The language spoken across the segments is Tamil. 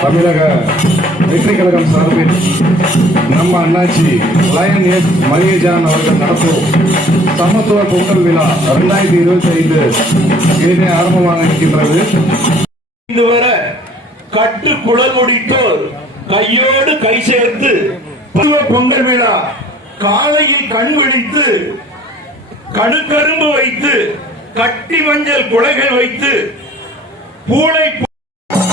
தமிழக வெற்றி கழகம் சார்பில் நம்ம அண்ணாச்சி லயன் எஸ் மரியஜான் அவர்கள் நடத்தும் சமத்துவ பொங்கல் விழா இரண்டாயிரத்தி இருபத்தி ஐந்து இதனை ஆரம்பமாக இருக்கின்றது இன்று வர கட்டு குழல் முடித்தோர் கையோடு கை சேர்த்து பொங்கல் விழா காலையில் கண் விழித்து கணுக்கரும்பு வைத்து கட்டி மஞ்சள் குலைகள் வைத்து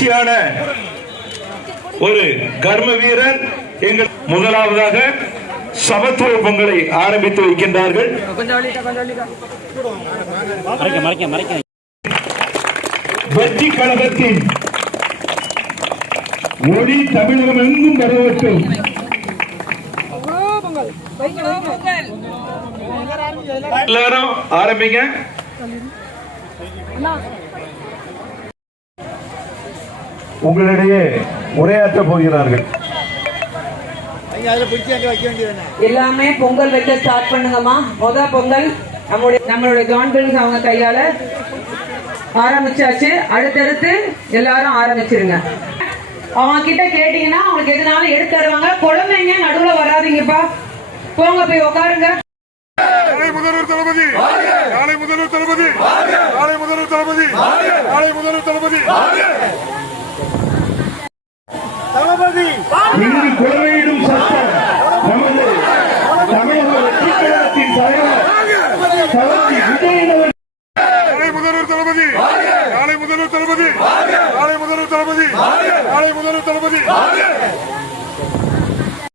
கைராசியான ஒரு கர்ம வீரர் எங்கள் முதலாவதாக சமத்துவ பொங்கலை ஆரம்பித்து வைக்கின்றார்கள். வெற்றி கழகத்தின் ஒளி தமிழகம் எங்கும் வரவட்டும் எல்லாரும் ஆரம்பிங்க. உங்களிடையே உரையாற்ற போகிறார்கள். எல்லாமே பொங்கல் வைக்க ஸ்டார்ட் பண்ணுங்கம்மா. முத பொங்கல் நம்மளுடைய நம்மளுடைய ஜான்பில்ஸ் அவங்க கையால ஆரம்பிச்சாச்சு. அடுத்தடுத்து எல்லாரும் ஆரம்பிச்சிருங்க. அவங்க கிட்ட கேட்டீங்கன்னா அவங்களுக்கு எதுனாலும் எடுத்து தருவாங்க. குழந்தைங்க நடுவுல வராதீங்கப்பா. போங்க போய் உட்காருங்க நாளை முதல்வர் தளபதி. நாளை முதல்வர் தளபதி. நாளை முதல்வர் தளபதி. நாளை முதல்வர் தளபதி. தளபதி! இங்கு குழந்தையிடும் சட்டம். நமது தமிழக வெற்றி கழகத்தின் தலைவர் தளபதி அவர்கள் நாளை முதல்வர் தளபதி! நாளை முதல்வர் தளபதி! நாளை முதல்வர் தளபதி! நாளை முதல்வர் தளபதி!